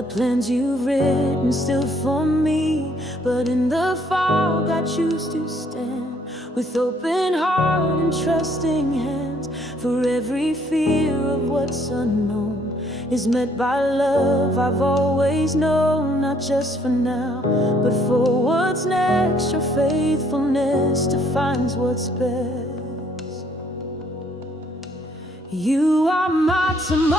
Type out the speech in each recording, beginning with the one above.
the plans you've written still for me. But in the fog I choose to stand, with open heart and trusting hands. For every fear of what's unknown is met by love I've always known. Not just for now, but for what's next. Your faithfulness defines what's best. You are my tomorrow,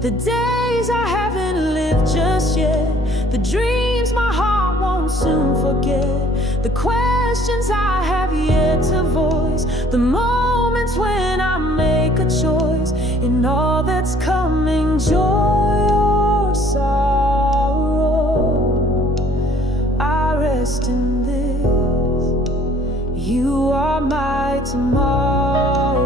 the days I haven't lived just yet, the dreams my heart won't soon forget, the questions I have yet to voice, the moments when I make a choice. In all that's coming, joy or sorrow, I rest in this. You are my tomorrow.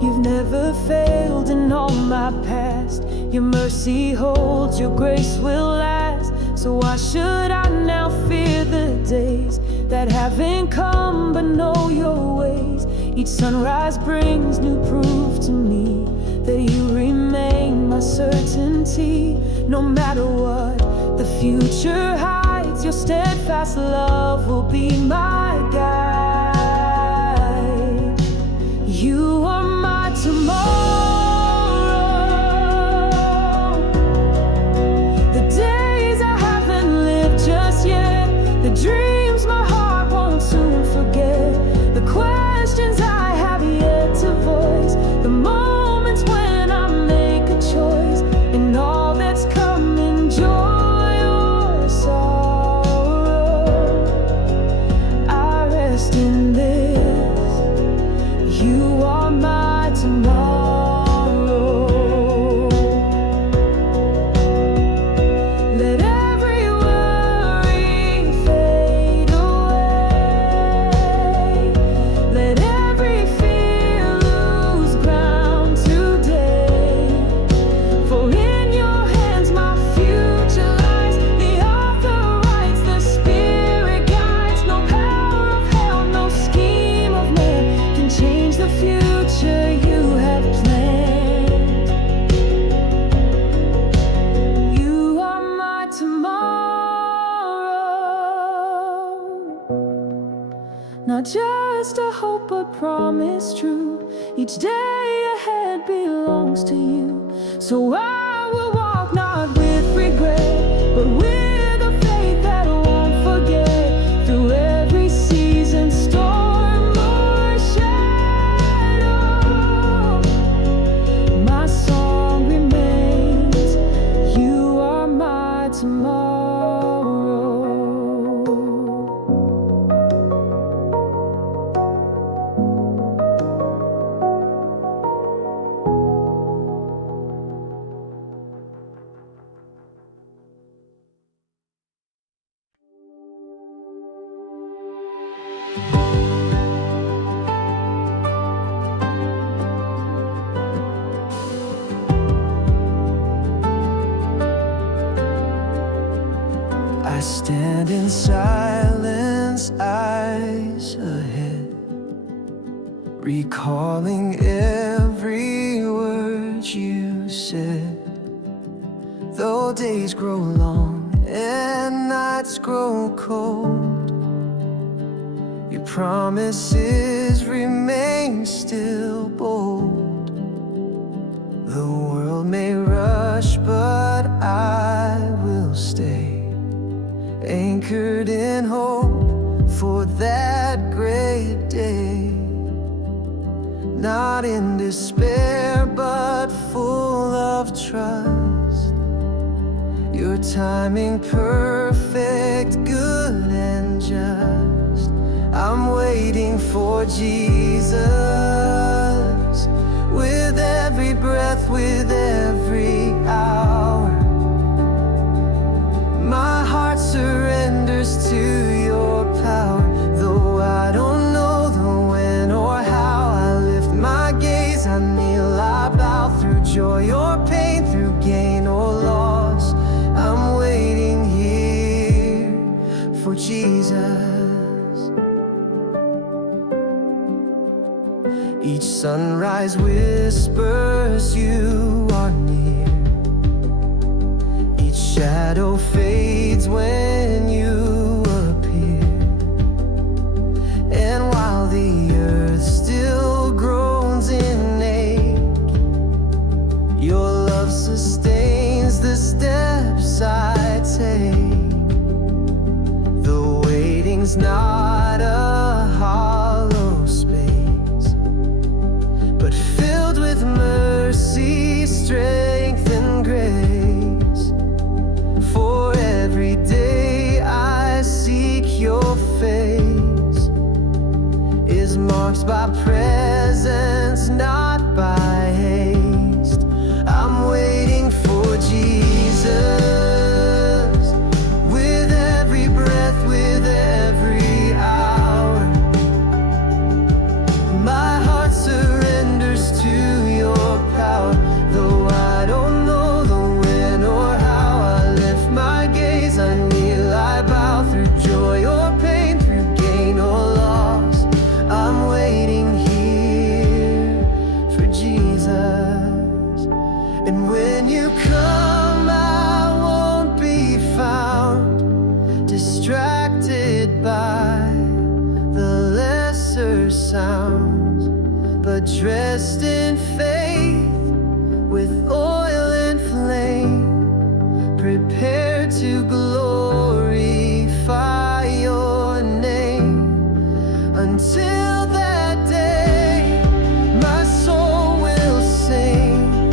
You've never failed in all my past. Your mercy holds, your grace will last. So why should I now fear the days that haven't come but know your ways? Each sunrise brings new proof to me that you remain my certainty. No matter what the future hides, your steadfast love will be my guide. You are my tomorrow, the days I haven't lived just yet, the dreams my heart won't soon forget, the questions I have yet to voice, the moments when I make a choice. In all that's coming, joy or sorrow, I rest in this. You are my tomorrow. Let every worry fade away, let every fear lose ground today. For in your hands my future lies, the author writes, the Spirit guides. No power of hell, no scheme of man can change the future you have planned. You are my tomorrow, not just a hope but promise true. Each day ahead belongs to you. So I will walk not with regret, but with a faith that won't forget. Through every season, storm or shadow, my song remains. You are my tomorrow. I stand in silence, eyes ahead, recalling every word you said. Though days grow long and nights grow cold, your promises remain still bold. The world may rush, but I will stay, anchored in hope for that great day. Not in despair, but full of trust. Your timing perfect, good and just. I'm waiting for Jesus. With every breath, with every hour, my heart surrenders to your power. Though I don't know the when or how, I lift my gaze, I kneel, I bow. Through joy or pain, through gain or loss, I'm waiting here for Jesus. Each sunrise whispers you are near. Each shadow fades when you appear. And while the earth still groans in ache, your love sustains the steps I take. The waiting's not a hollow space, but filled with mercy, strength, and grace. For every day I seek your face is marked by presence, not by haste. I'm waiting for Jesus. With every breath, with every hour, my heart surrenders to your power. Though I don't know the when or how, I lift my gaze, I kneel, I bow. Through joy or pain, through gain or loss, I'm waiting here for Jesus. And when you come, I won't be found distracted by the lesser sounds, but dressed in faith with oil and flame, prepared to glorify your name. Until that day, my soul will sing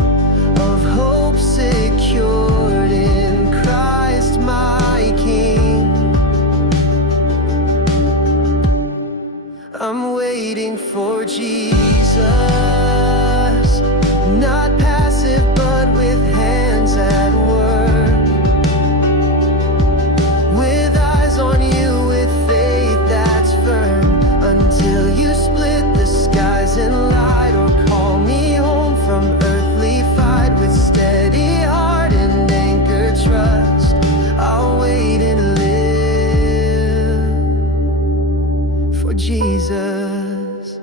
of hope secured in Christ my King. I'm waiting for Jesus, not passive but with hands at work, with eyes on you, with faith that's firm. Until you split the skies in light, or call me home from earthly fight. With steady heart and anchored trust, I'll wait and live for Jesus.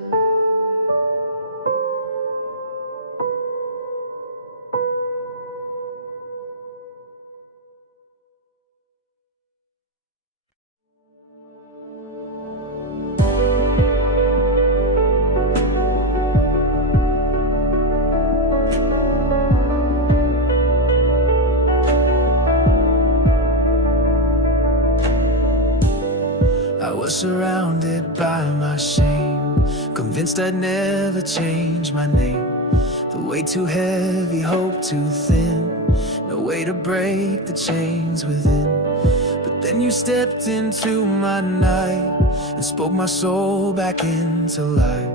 I was surrounded by my shame, convinced I'd never change my name. The weight too heavy, hope too thin, no way to break the chains within. But then you stepped into my night and spoke my soul back into life.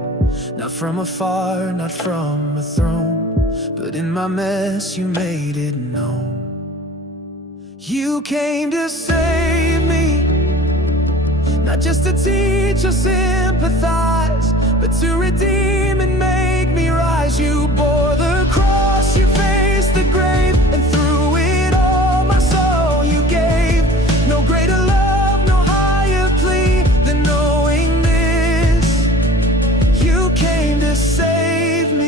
Not from afar, not from a throne, but in my mess you made it known. You came to save me, not just to teach or sympathize, but to redeem and make me rise. You bore the cross, you faced the grave, and through it all my soul you gave. No greater love, no higher plea than knowing this. You came to save me.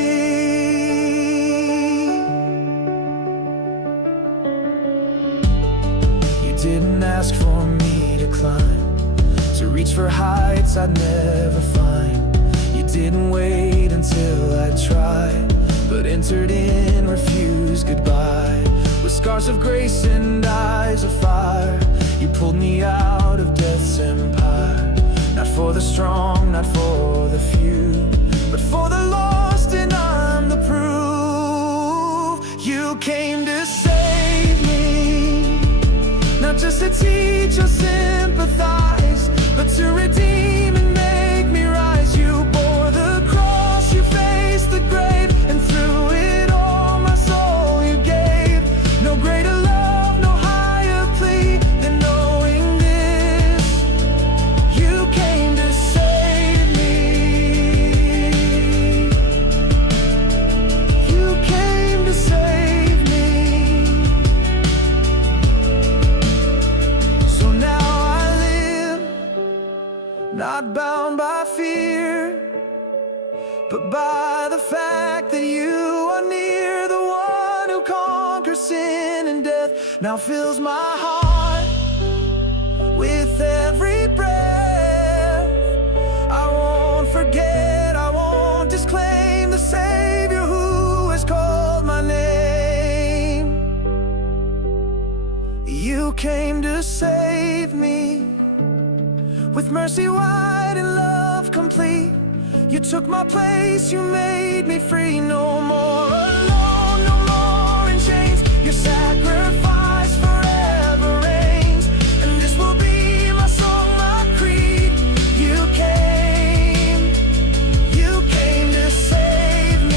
You didn't ask for me to climb, to reach for heights I'd never find. You didn't wait until I tried, but entered in, refused goodbye. With scars of grace and eyes of fire, you pulled me out of death's empire. Not for the strong, not for the few, but for the lost, and I'm the proof. You came to save me, not just to teach or sympathize, but to redeem and make me rise. You bore the cross, you faced the grave, and through it all my soul you gave. No greater love, no higher plea than knowing this. You came to save me. You came to save me. So now I live, not bound by fear, but by the fact that you are near. The one who conquers sin and death now fills my heart with every breath. I won't forget, I won't disclaim the Savior who has called my name. You came to save me with mercy wide and love complete. You took my place, you made me free. No more alone, no more in chains. Your sacrifice forever reigns, and this will be my song, my creed. You came to save me.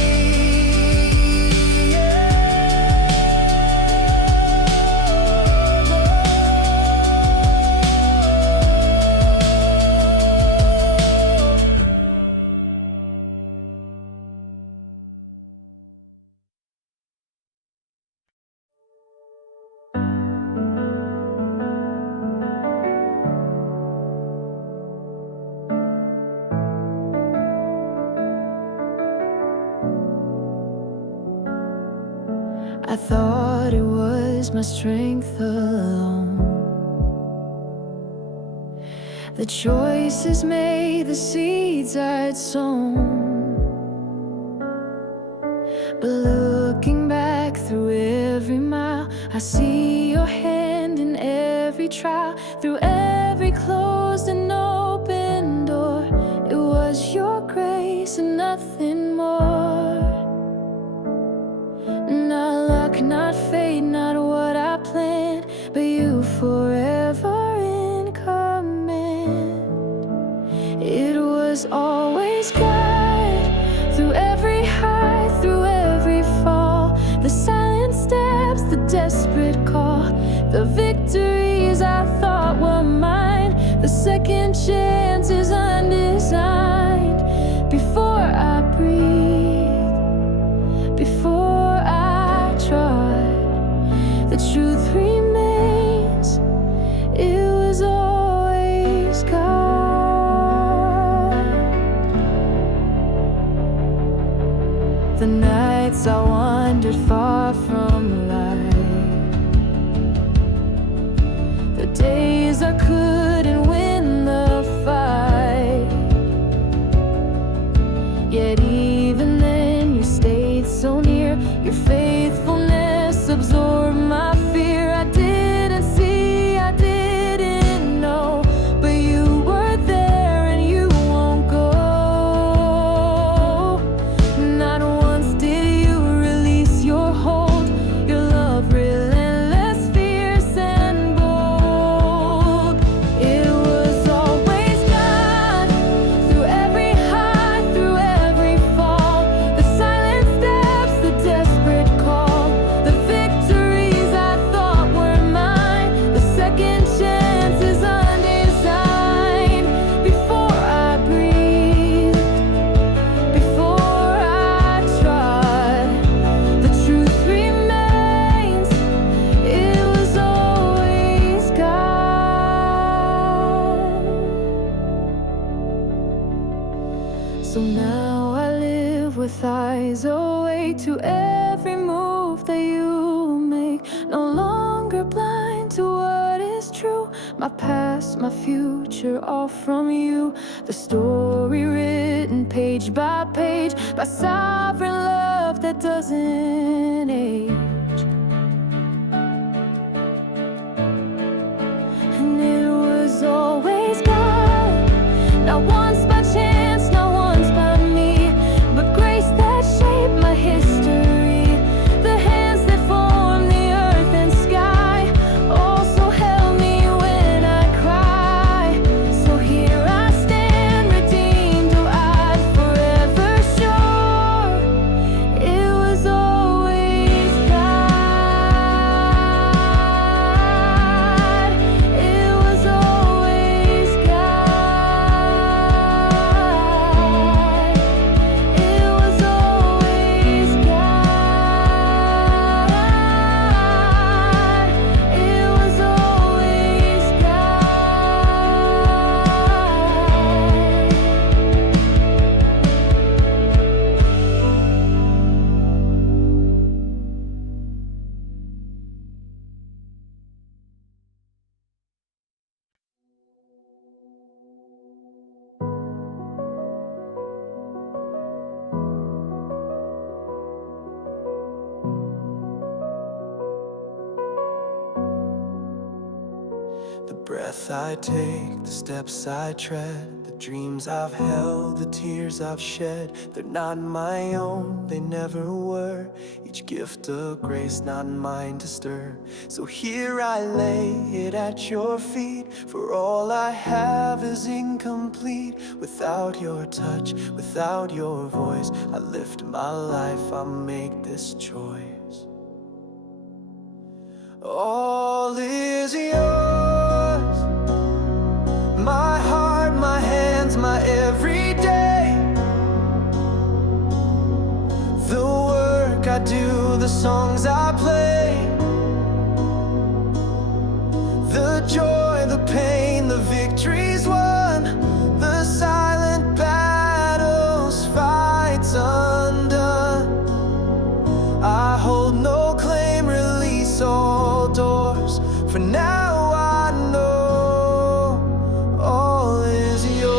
I thought it was my strength alone, the choices made, the seeds I'd sown. But looking back through every mile, I see your hand in every trial. Through every closed and open door, it was your grace and nothing more. Not luck, not fate, not what I planned, but you forever in command. It was always God, through every high, through every fall. The silent steps, the desperate call, the victories I thought were mine, the second chances undesigned. Before I breathed, before I tried, the truth remains, it was always God. The nights I wandered far from light, the days I couldn't win the fight, yet even then you stayed so near. Your faithfulness absorbed my fear. I didn't see, I didn't know, but you were there and you won't go. Not once did you release your hold, your love relentless, fierce and bold. It was always God, through every high, through every fall. The silent steps, the desperate call, the victories I thought were mine, the second chances undesigned. Before I breathed, before I tried, the truth remains, it was always God. So now I live with eyes awake to every move that you make, no longer blind to what is true. My past, my future, all from you. The story written page by page by sovereign love that doesn't age. And it was always God, not once by chance, not once by me, but grace that shaped my history. The hands that formed the earth and sky also held me when I cry. So here I stand, redeemed, oh, I'd forever sure it was always God. It was always breath I take, the steps I tread, the dreams I've held, the tears I've shed. They're not my own, they never were. Each gift of grace not mine to stir. So here I lay it at your feet, for all I have is incomplete. Without your touch, without your voice, I lift my life, I make this choice. All is yours, my heart, my hands, my everyday. The work I do, the songs I play, the joy, the pain, the victories won, the silent battles, fights undone. I hold no claim, release all doors. For now I know all is yours.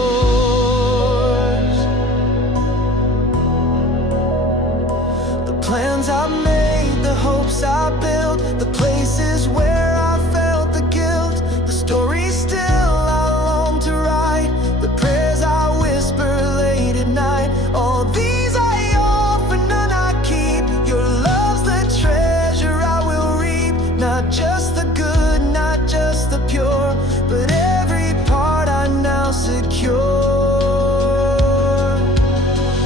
The plans I made, the hopes I built, the places where I felt the guilt, the stories still I long to write, the prayers I whisper late at night. All these I offer, none I keep. Your love's the treasure I will reap. Not just the good, not just the pure, but every part I now secure.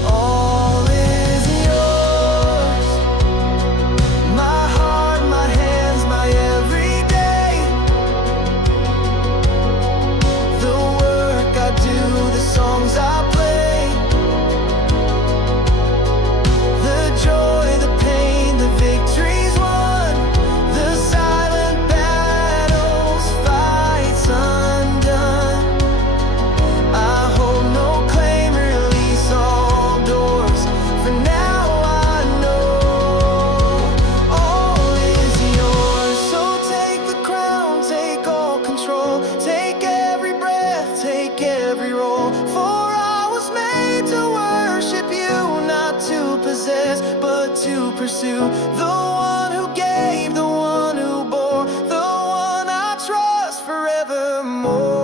All is yours, my heart, my hands, my everyday. The work I do, the songs I play, the joy, the pain, the victories won, the silent battles, fights undone. I hold no claim, release all doors. For now I know all is yours. So take the crown, take all control, take every breath, take every role. For I was made to worship you, not to possess, but to pursue. The one who gave, the one who bore, the one I trust forevermore.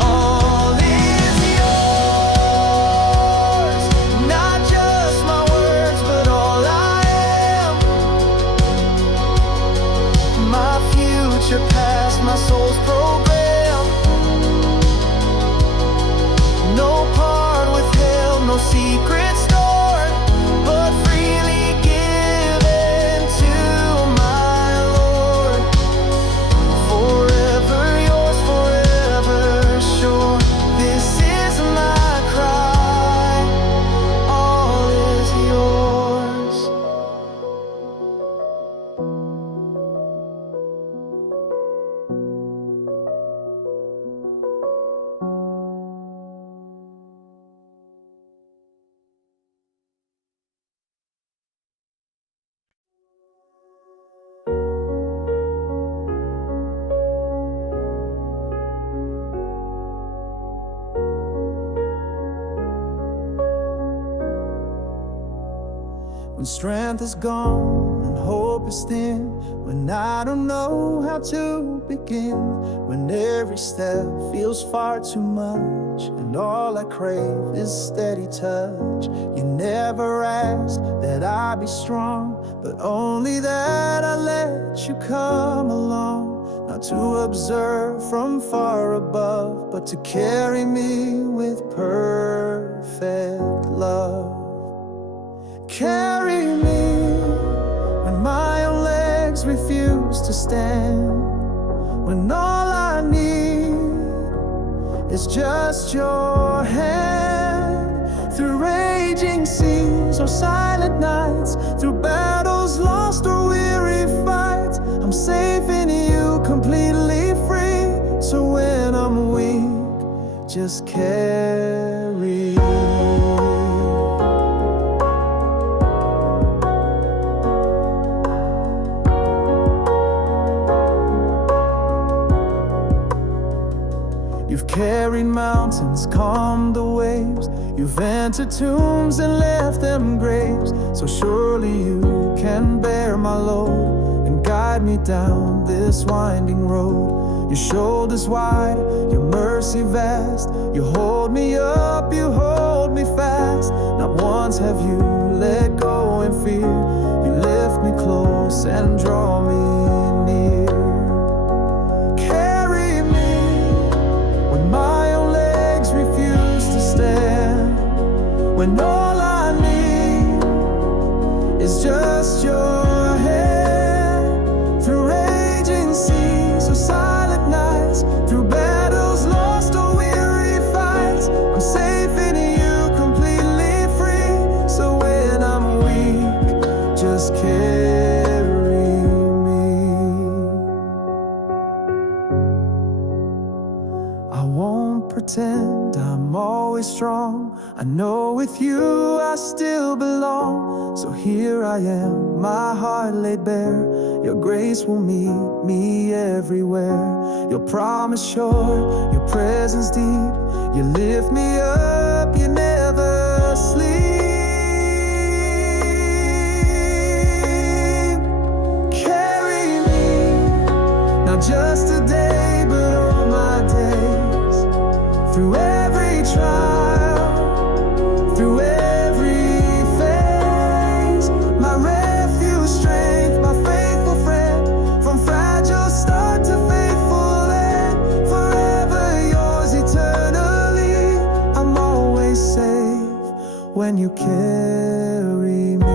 All is yours, not just my words, but all I am. My future, past, my soul's program. No part withheld, no secret stored, but freely given to my Lord. Forever yours, forever sure. This is my cry. All is yours. When strength is gone and hope is thin, when I don't know how to begin, when every step feels far too much and all I crave is steady touch. You never asked that I be strong, but only that I let you come along. Not to observe from far above, but to carry me with perfect love. Carry me when my own legs refuse to stand, when all I need is just your hand. Through raging seas or silent nights, through battles lost or weary fights, I'm safe in you, completely free. So when I'm weak, just carry. You've carried mountains, calmed the waves. You've entered tombs and left them graves. So surely you can bear my load and guide me down this winding road. Your shoulders wide, your mercy vast. You hold me up, you hold me fast. Not once have you let go in fear. You lift me close and draw me near. Carry me when my own legs refuse to stand. When all I need is just your hand. Through raging seas or silent nights, through battles lost or weary fights, I'm safe in you, completely free. So when I'm weak, just carry me. I won't pretend I'm always strong. I know with you I still belong. So here I am, my heart laid bare. Your grace will meet me everywhere. Your promise sure, your presence deep. You lift me up, you never sleep. Carry me, not just today, but all my days. Through every trial, through every phase, my refuge, strength, my faithful friend. From fragile start to faithful end, forever yours eternally. I'm always safe when you carry me.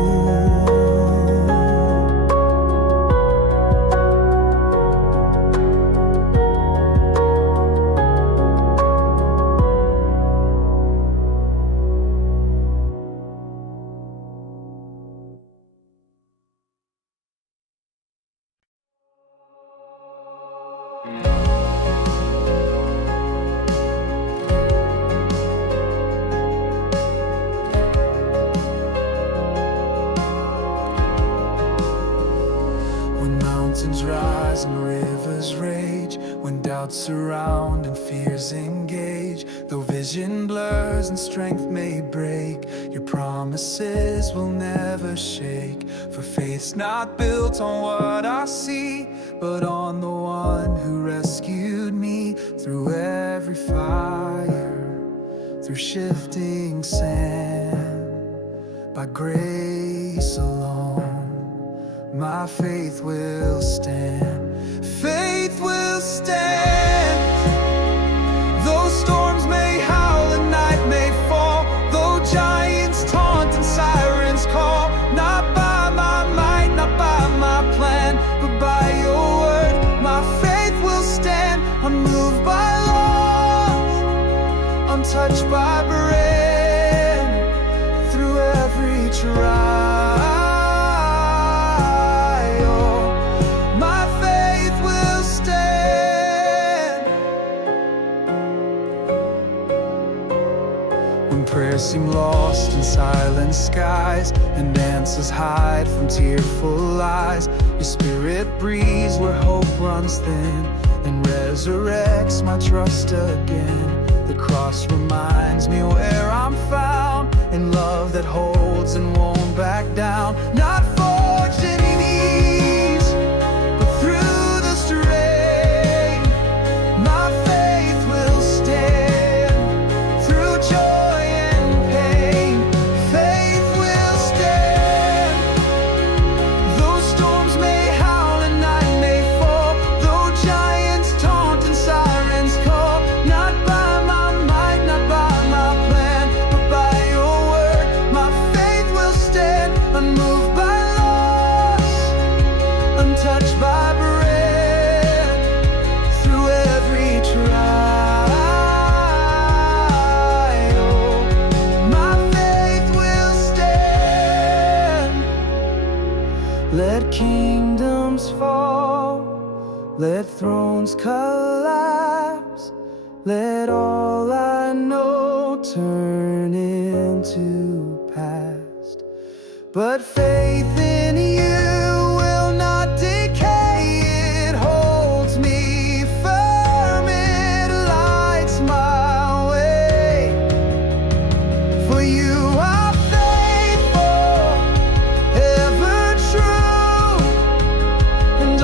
Mountains rise and rivers rage, when doubts surround and fears engage. Though vision blurs and strength may break, your promises will never shake. For faith's not built on what I see, but on the one who rescued me. Through every fire, through shifting sand, by grace alone my faith will stand. Faith will stand. Though storms may howl and night may fall, though giants taunt and sirens call, not by my might, not by my plan, but by your word, my faith will stand. Unmoved by law, untouched by bread, through every trial. Prayers seem lost in silent skies, and answers hide from tearful eyes. Your spirit breathes where hope runs thin, and resurrects my trust again. The cross reminds me where I'm found, in love that holds and won't back down. Not forged in ease, but through the strain, my faith will stand. Through joy, untouched by bread, through every trial, my faith will stand. Let kingdoms fall, let thrones collapse, let all I know turn into past. But faith in you will not decay, it holds me firm, it lights my way. For you are faithful, ever true, and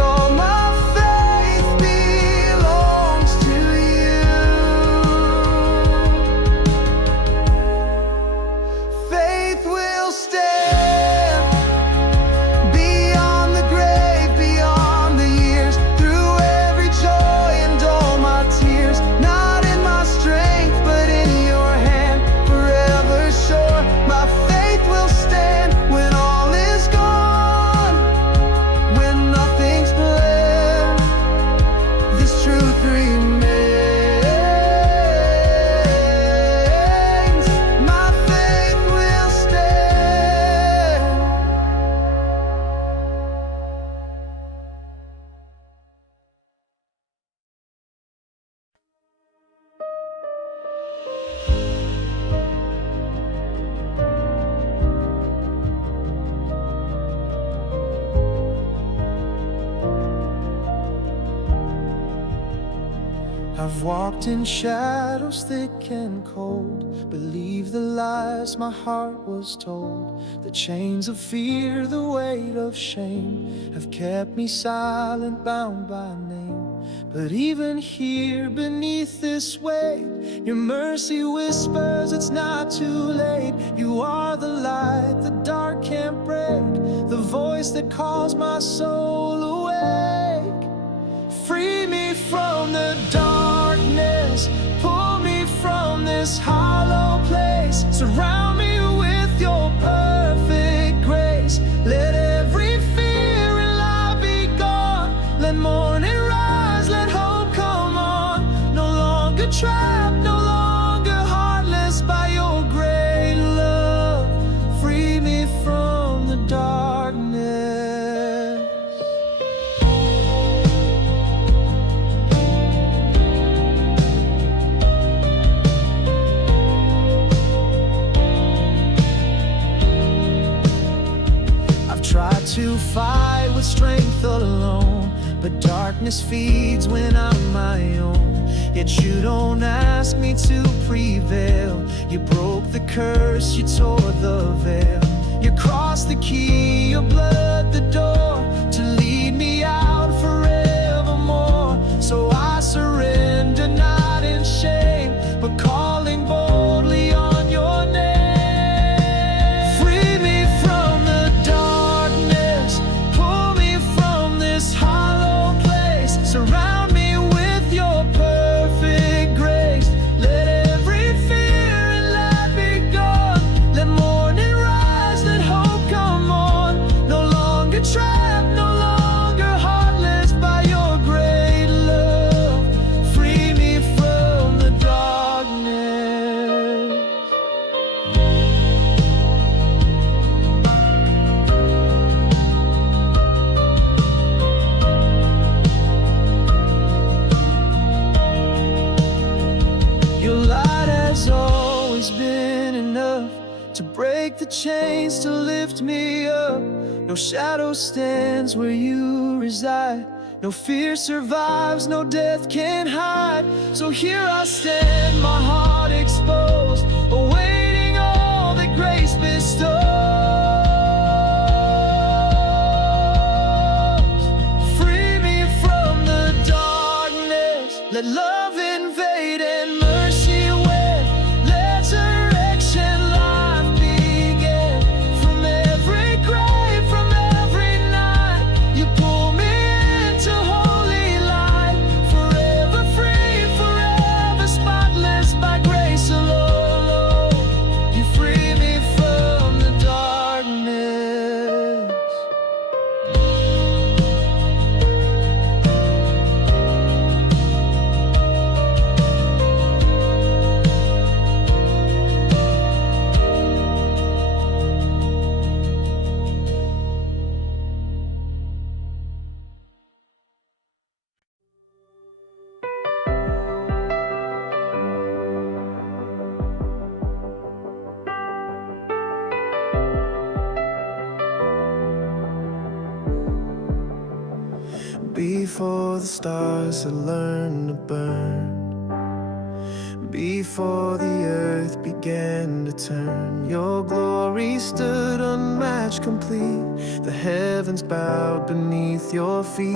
I've walked in shadows thick and cold, believed the lies my heart was told. The chains of fear, the weight of shame have kept me silent, bound by name. But even here beneath this weight, your mercy whispers it's not too late. You are the light the dark can't break, the voice that calls my soul awake. Free me from the darkness, pull me from this hollow place. Surround me with your perfect grace. Let every fear and lie be gone. Let morning rise, let hope come on. No longer trapped, no longer heartless by your great love. Free me from the darkness. Tried to fight with strength alone, but darkness feeds when I'm my own. Yet you don't ask me to prevail. You broke the curse, you tore the veil. Your cross the key, your blood the door, to lead me out forevermore. So I surrender, not in shame, but calling boldly on your name. Surround me with your perfect grace. Let every fear and lie be gone. Let morning rise, let hope come on. No longer trapped, no longer heartless by your great love. Free me from the darkness. Your light has always been enough to break the chains, to lift me up. No shadow stands where you reside. No fear survives, no death can hide. So here I stand, my heart exposed, awaiting all that grace bestows. Free me from the darkness. Let love invade and mercy win. Resurrection life begin. From every grave, from every night, you pull me into holy light. Forever free, forever spotless by grace alone. You free me from the darkness. Before the stars had learned to burn, before the earth began to turn, your glory stood unmatched, complete. The heavens bowed beneath your feet.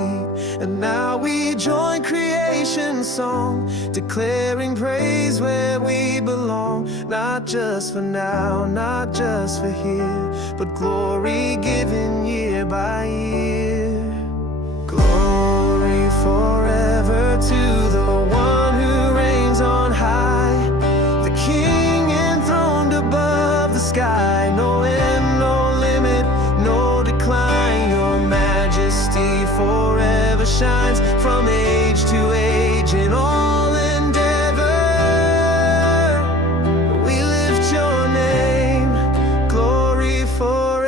And now we join creation's song, declaring praise where we belong. Not just for now, not just for here, but glory given year by year. Glory forever to the one who reigns on high, the King enthroned above the sky. No end, no limit, no decline. Your majesty forever shines, from age to age in all endeavor. We lift your name, glory forever.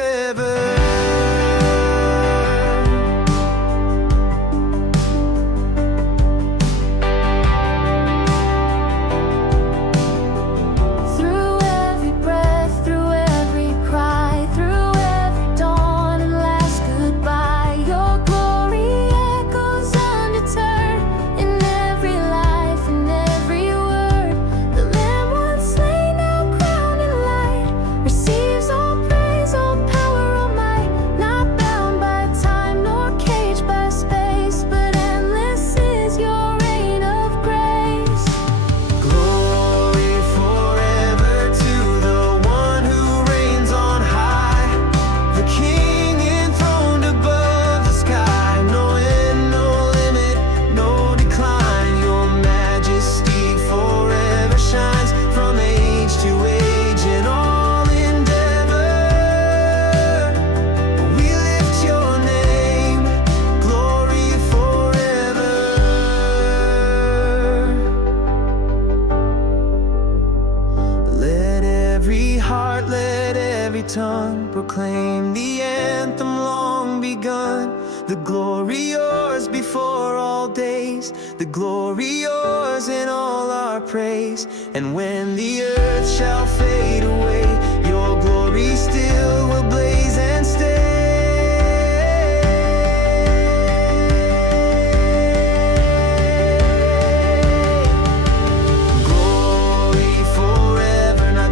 tongue proclaim the anthem long begun. The glory yours before all days, the glory yours in all our praise. And when the earth shall fade away, your glory still will blaze and stay.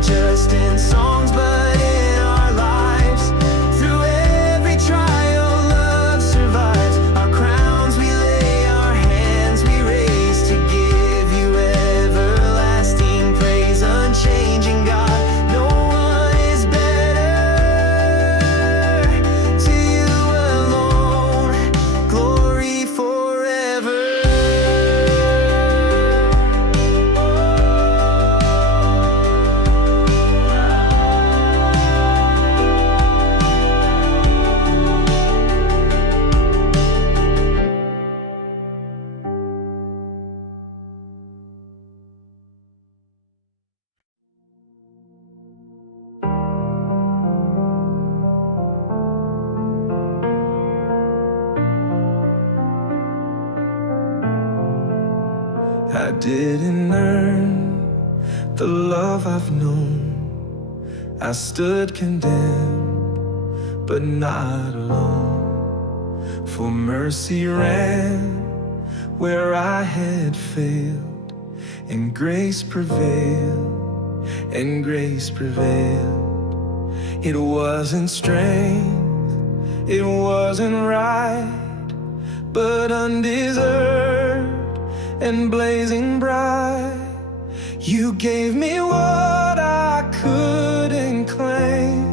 Just in songs, but in our lives. Through every trial, love survives. Our crowns we lay, our hands we raise to give you everlasting praise. Unchanging God, no one is better. To you alone, glory forever. I didn't earn the love I've known. I stood condemned, but not alone. For mercy ran where I had failed, and grace prevailed, and grace prevailed. It wasn't strength, it wasn't right, but undeserved and blazing bright. You gave me what I couldn't claim.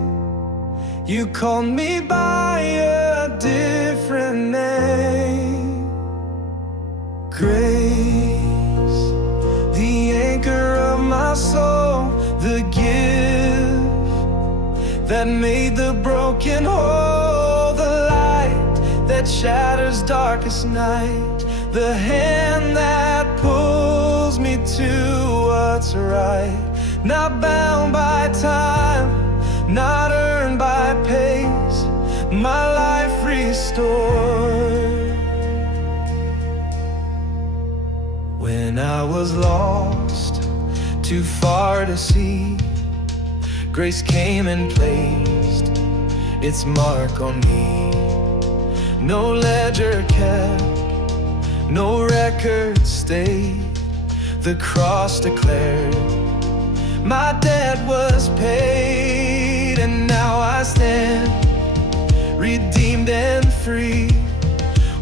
You called me by a different name. Grace, the anchor of my soul, the gift that made the broken whole, the light that shatters darkest night. The hand that pulls me to what's right. Not bound by time, not earned by pace. My life restored. When I was lost, too far to see, grace came and placed its mark on me. No ledger kept, no record stayed. The cross declared my debt was paid. And now I stand redeemed and free,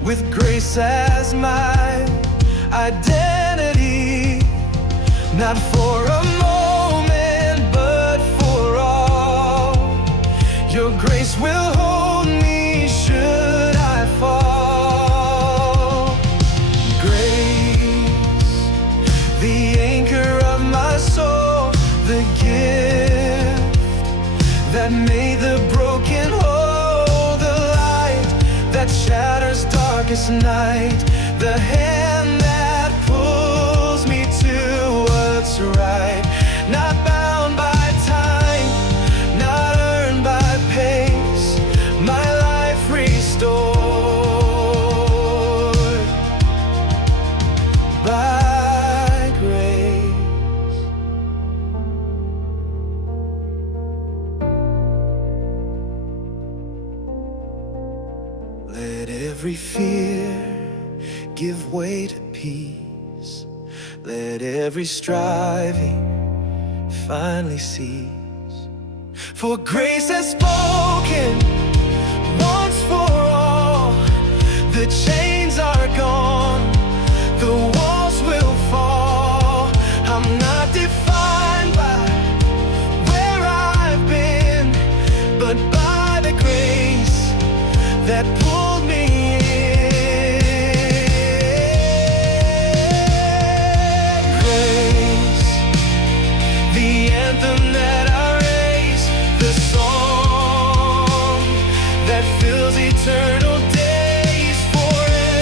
with grace as my identity. Not for a moment, but for all. Your grace will hold me should I fall. Grace, the anchor of my soul, the gift that made the broken whole, the light that shatters darkest night, the hand that pulls me to what's right. Not bound by time, not earned by pace, my life restored by grace. Let every fear give way to peace. Let every striving finally cease. For grace has spoken once for all. The chains are gone, the walls will fall. I'm not defined by where I've been, but by the grace that pulled me in. Grace, the anthem that I raise, the song that fills eternal days forever.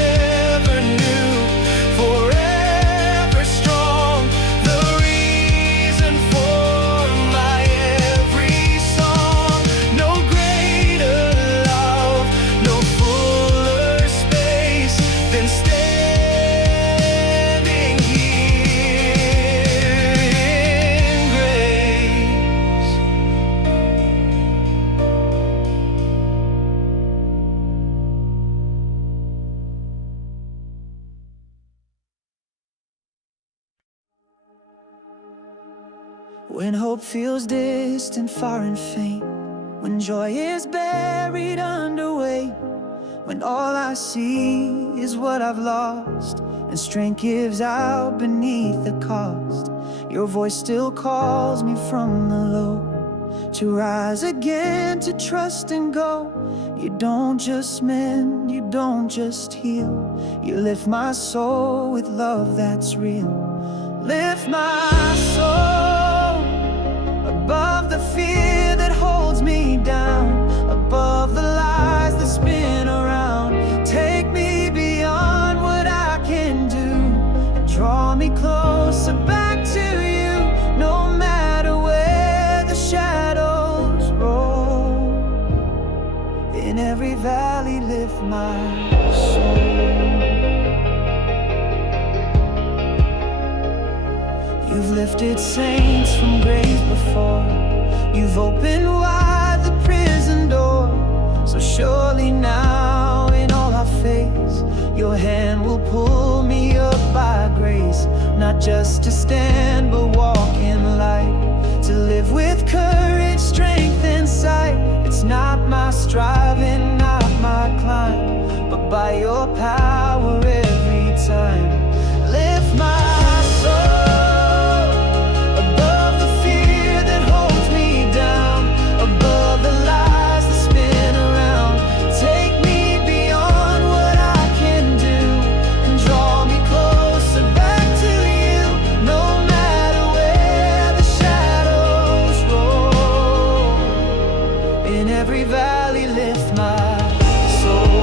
When hope feels distant, far and faint, when joy is buried under weight, when all I see is what I've lost and strength gives out beneath the cost, your voice still calls me from the low to rise again, to trust and go. You don't just mend, you don't just heal, you lift my soul with love that's real. Lift my soul above the fear that holds me down, above the lies that spin around. Take me beyond what I can do and draw me closer back to you, no matter where the shadows roll. In every valley lift my soul. You've lifted saints from graves before, you've opened wide the prison door. So surely now in all I face, your hand will pull me up by grace, not just to stand but walk in light, to live with courage, strength and sight. It's not my striving, not my climb, but by your power every time. Lift my soul above the fear that holds me down, above the lies that spin around. Take me beyond what I can do and draw me closer back to you, no matter where the shadows roll. In every valley lift my soul.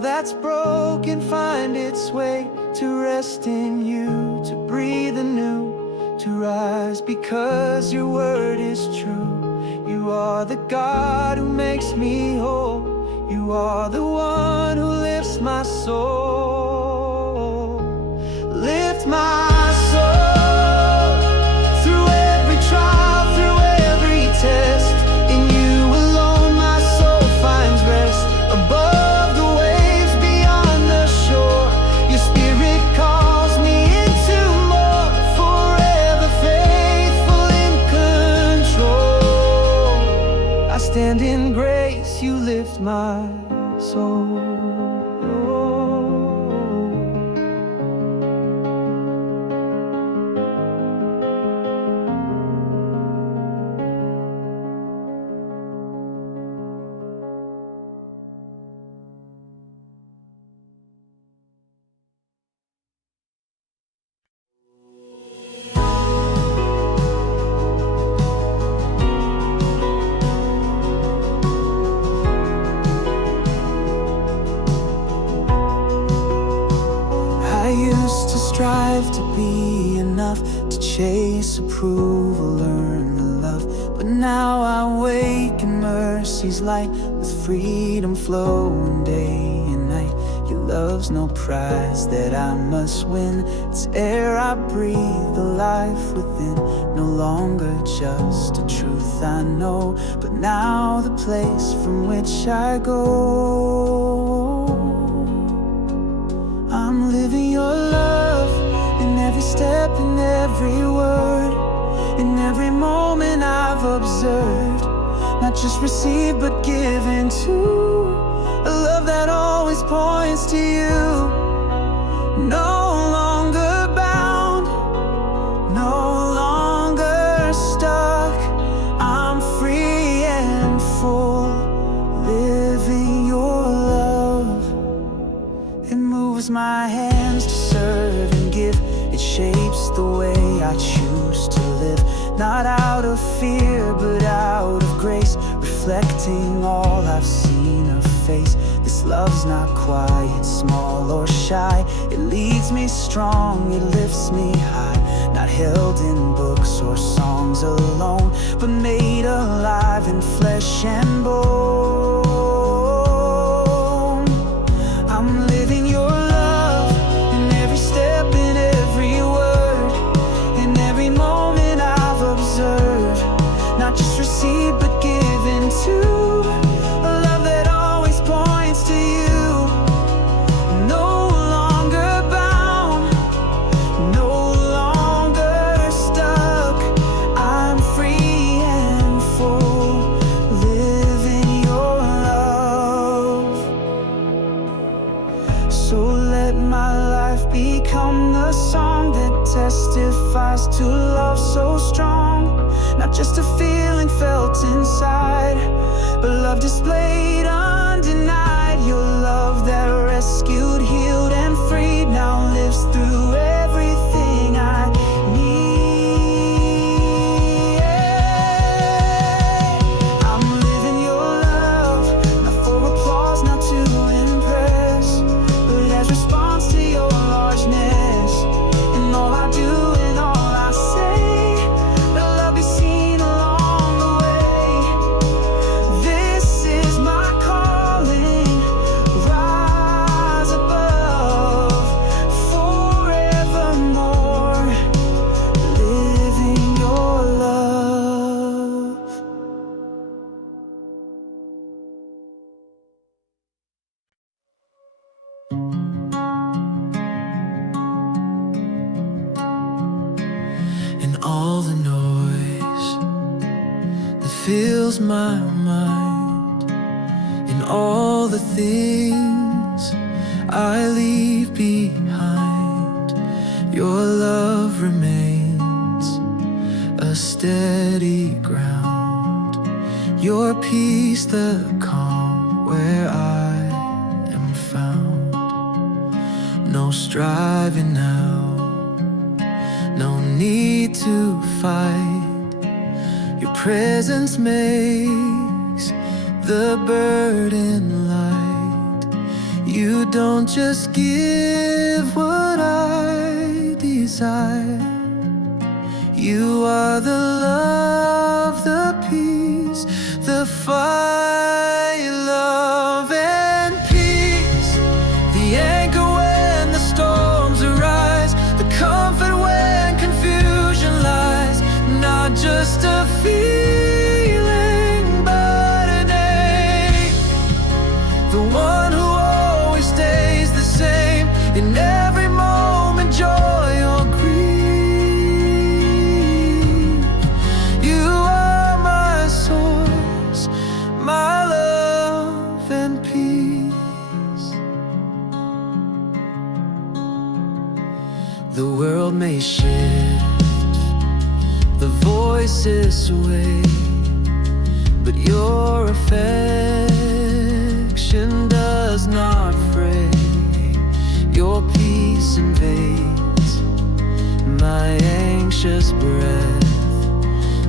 That's broken find its way to rest in you, to breathe anew, to rise because your word is true. You are the God who makes me whole, you are the one who lifts my soul. Lift my soul through every trial, through every test. In you alone my soul finds rest, above stand in grace, you lift my soul. Strive to be enough to chase approval, earn the love. But now I awaken mercies light, with freedom flowing day and night. Your love's no prize that I must win, it's air I breathe, the life within. No longer just a truth I know, but now the place from which I go. I'm living your love in every step, in every word, in every moment I've observed. Not just received but given to, a love that always points to you. No longer bound, no longer stuck, I'm free and full, living your love. It moves my hands to serve and give, it shapes the way I choose to live. Not out of fear but out of grace, reflecting all I've seen her face. This love's not quiet, small or shy, it leads me strong, it lifts me high. Not held in books or songs alone, but made alive in flesh and bone. I'm living your love in every step, in every word, in every moment I've observed. testifies to love so strong, not just a feeling felt inside, but love displayed undenied. Your love that rescued, healed, and freed now lives through everything I need. I'm living your love, not for applause, not to impress, but as response to your largeness. In all I do and all I say, let love be seen along the way. This is my calling, rise above, forevermore, living your love. In all the noise that fills my mind, in all the things I leave behind, your love remains a steady ground, your peace the calm where I am found. No striving now, no need to fight. Your presence makes the burden light. You don't just give what I desire. You are the love, the peace, the fire, love and peace. The anchor when the storms arise, the comfort when confusion lies. Not just a feeling, but a name. The one who always stays the same in every moment, joy or grief. You are my source, my love and peace. The world may shift, the voices sway, but your affection does not fray. Your peace invades my anxious breath.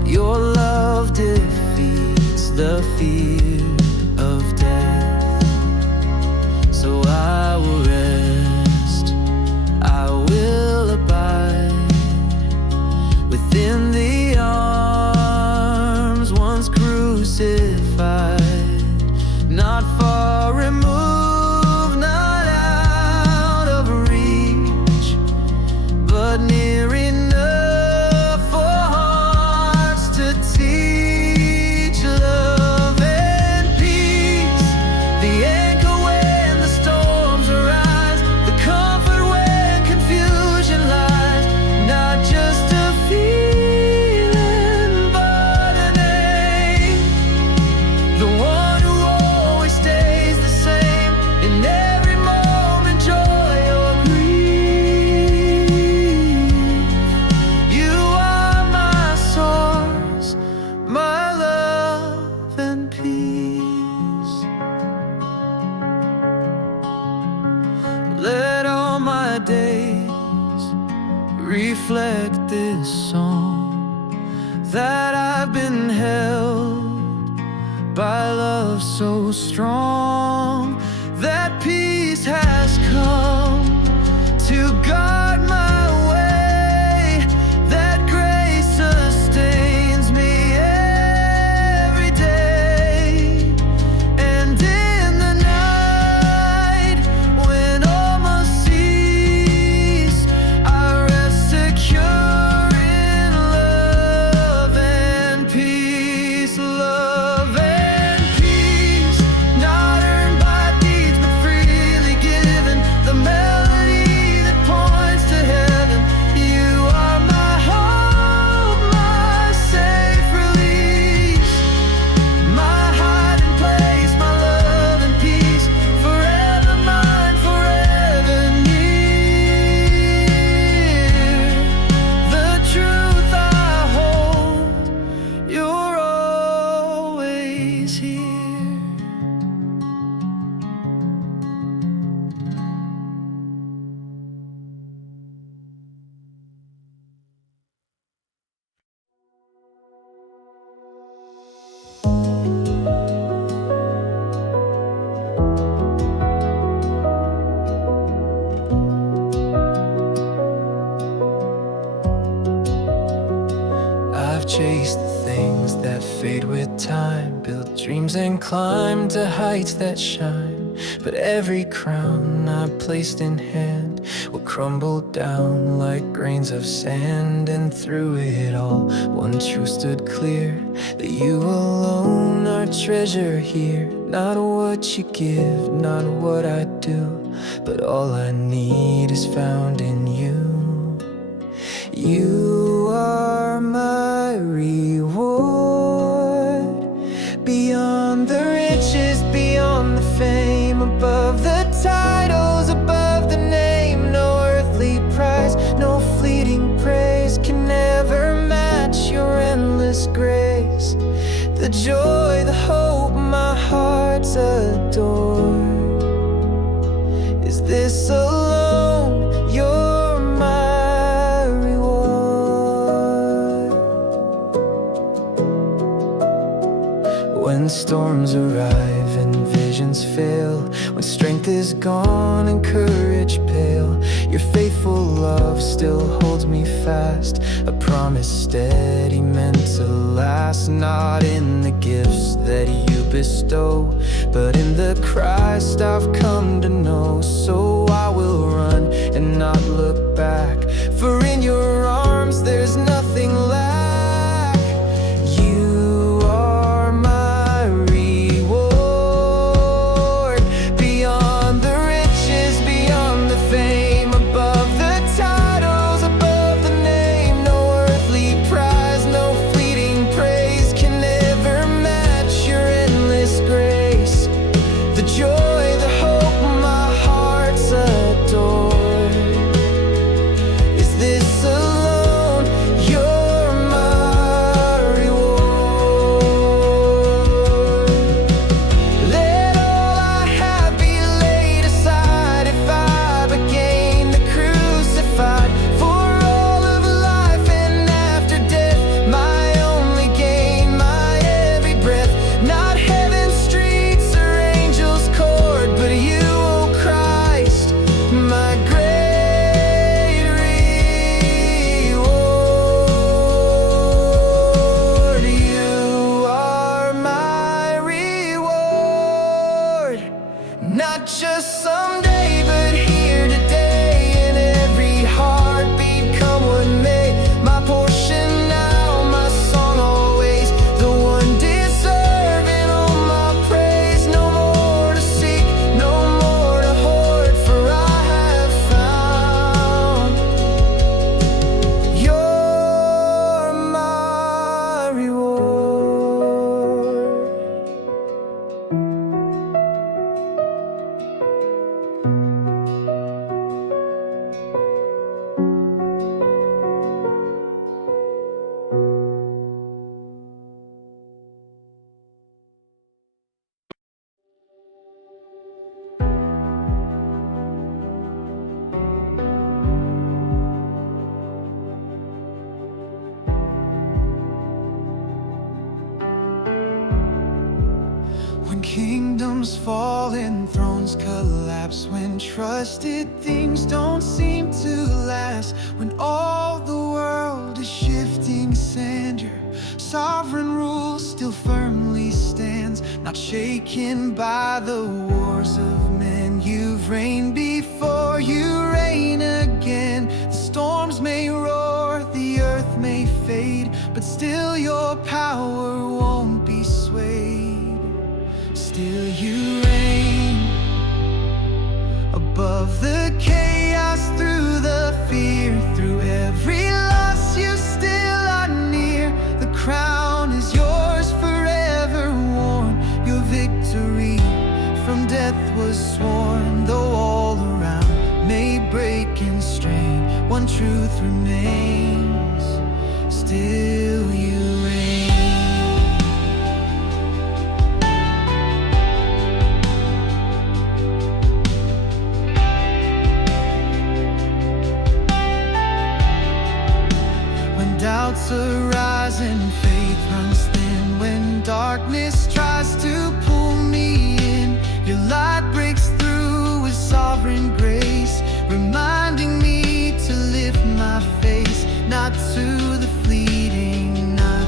Your love defeats the fear of death. So I will rest, I will abide within the arms once crucified, not far removed, not out of reach, but near enough for hearts to teach love and peace. The anchor when the storms arise, the comfort when confusion lies. Not just a feeling, but a name. The one who always stays the same in every moment, joy or grief. You are my source, my love and peace. Let all my days reflect this song, that I've been held by love so strong, that peace has come to guard my way, that grace sustains me every day. And in the night, when all must cease, I rest secure in love and peace. Love and peace, not earth chase the things that fade with time, build dreams and climb to heights that shine. But every crown I placed in hand will crumble down like grains of sand. And through it all, one truth stood clear, that you alone are treasure here. Not what you give, not what I do, but all I need is found in you. You are my reward, beyond the riches, beyond the fame, above the titles, above the name. No earthly prize, no fleeting praise can ever match your endless grace. The joy, the hope my heart's adored. Is this alone you're my reward? When storms arrive and visions fail, when strength is gone and courage pale, your faithful love still holds me fast, a promise steady meant to last. Not in the gifts that you bestow, but in the Christ I've come to know. So I will run and not look back, for in your arms there's nothing lack. You are my reward, beyond the riches, beyond the fame, above the titles, above the name. No earthly prize, no fleeting praise can ever match your endless grace. The joy, the hope my heart's adored. Is this alone you're my reward? Let all I have be laid aside, if I but gain the crucified. For all of life and after death, my only gain, my every breath. Not heaven's streets or angels' court, but you, O Christ, my great reward. You are my reward, not just someday, but here today. In every heartbeat, come what may, my portion now, my song always, the one deserving all my praise. No more to seek, no more to hoard, for I have found you're my reward. When kingdoms fall and thrones collapse, when trusted things don't seem to last, when all the world is shifting sand, your sovereign rule still firmly stands, not shaken by the wars of men. You've reigned before, you reign again. The storms may roar, the earth may fade, but still your power won't be swayed. Still you reign above the chaos, through the fear, through every loss you still are near. The crown is yours forever worn, your victory from death was sworn. Though all around may break and strain, one truth remains, still you reign. Doubts arise and faith runs thin, when darkness tries to pull me in, your light breaks through with sovereign grace, reminding me to lift my face, not to the fleeting, not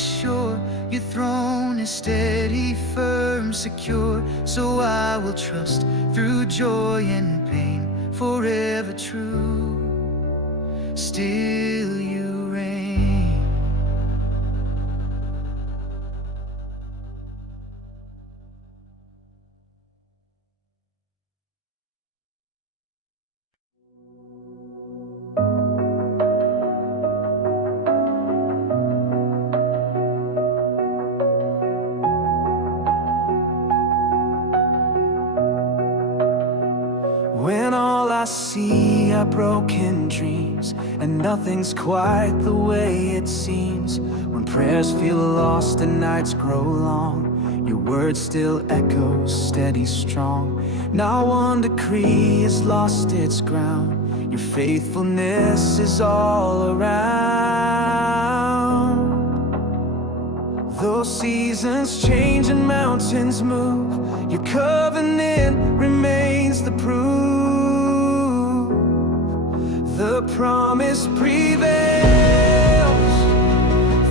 is sure, your throne is steady, firm, secure. So I will trust through joy and pain, forever true. Still you reign. When all I see are broken dreams, and nothing's quite the way it seems, when prayers feel lost and nights grow long, your word still echoes steady strong. Not one decree has lost its ground, your faithfulness is all around. Though seasons change and mountains move, your covenant remains the proof. The promise prevails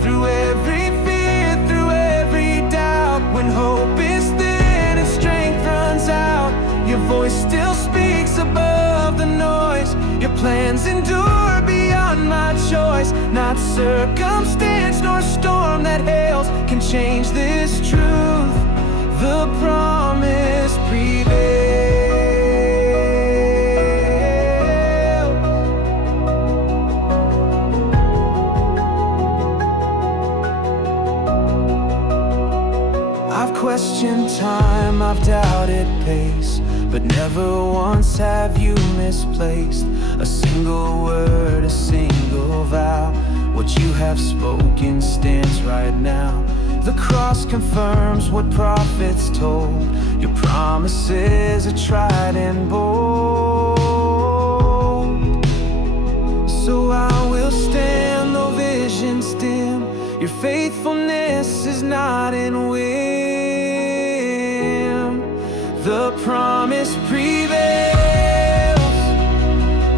through every fear, through every doubt. When hope is thin and strength runs out, your voice still speaks above the noise. Your plans endure beyond my choice. Not circumstance nor storm that hails can change this truth. The promise prevails. I've questioned time, I've doubted pace, but never once have you misplaced a single word, a single vow. What you have spoken stands right now. The cross confirms what prophets told. Your promises are tried and bold. So I will stand though visions dim. Your faithfulness is not in whim. The promise prevails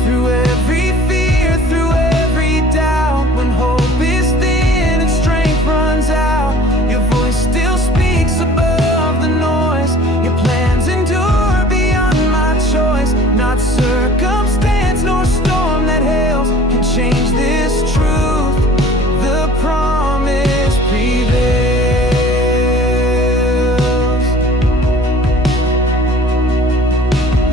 through every fear, through every doubt. When hope is thin and strength runs out, your voice still speaks above the noise. Your plans endure beyond my choice. Not circumstance nor storm that hails can change this truth. The promise prevails.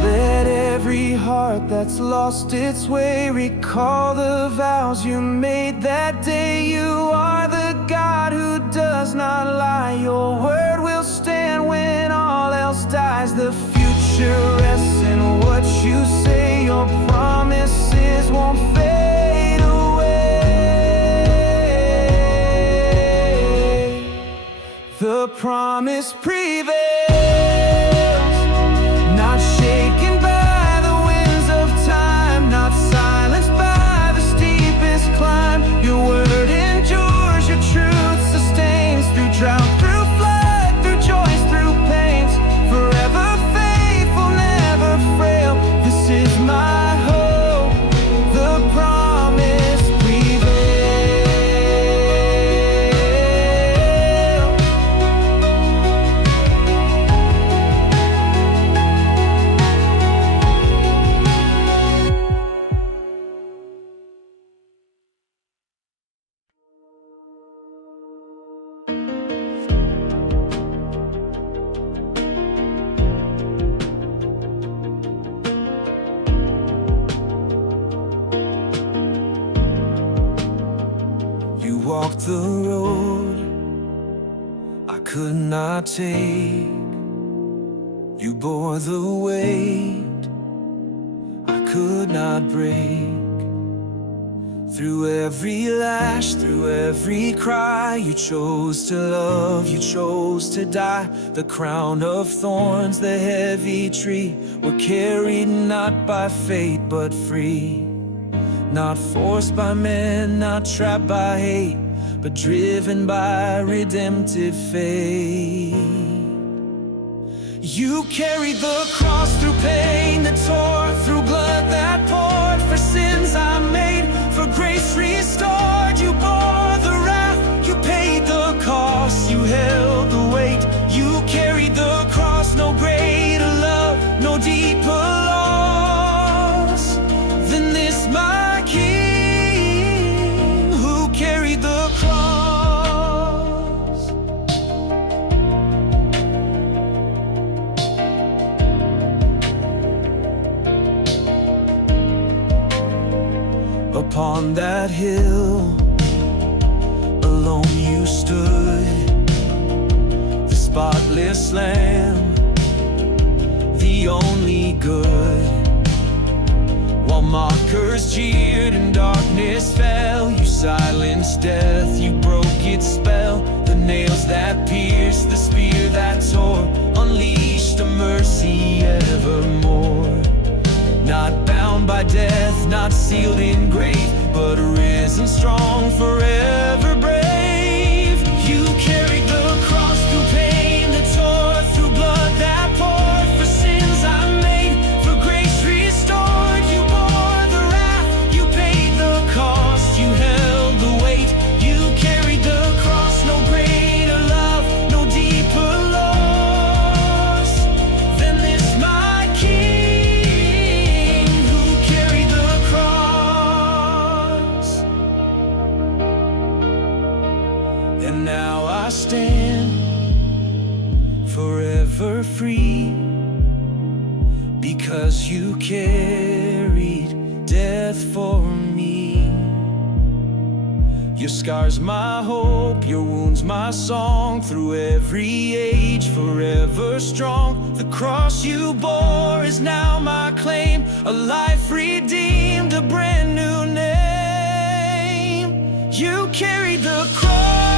Let every heart that's lost its way recall the vows you made that day. You are the God who does not lie. Your word will stand when all else dies. The future rests in what you say. Your promises won't fade away. The promise prevails, not shaken by the winds of time, not silenced by the steepest climb. Your word endures, your truth sustains through drought, through flood, through joys, through pains. Forever faithful, never frail. This is my hope. The promise prevails. You walked the road I could not take. You bore the weight I could not break. Through every lash, through every cry, you chose to love, you chose to die. The crown of thorns, the heavy tree, were carried not by fate but free. Not forced by men, not trapped by hate, but driven by redemptive faith. You carried the cross through pain that tore, through blood that poured, for sins I made, for grace restored. You bore the wrath, you paid the cross, you held the weight. You carried the cross, no greater love, no deeper loss than this, my King, who carried the cross. Upon that hill, alone you stood, the spotless Lamb, the only good. While mockers jeered and darkness fell, you silenced death, you broke its spell. The nails that pierced, the spear that tore, unleashed a mercy evermore. Not bound by death, not sealed in grave, but risen strong, forever brave. You carried the cross through pain that tore, through blood that poured, for sins I made, for grace restored. You bore the wrath, you paid the cost, you held the weight. You carried the cross, no greater love, no deeper loss than this, my King, who carried the cross. And now I stand forever free, because you carried death for me. Your scars my hope, your wounds my song, through every age forever strong. The cross you bore is now my claim, a life redeemed, a brand new name. You carried the cross.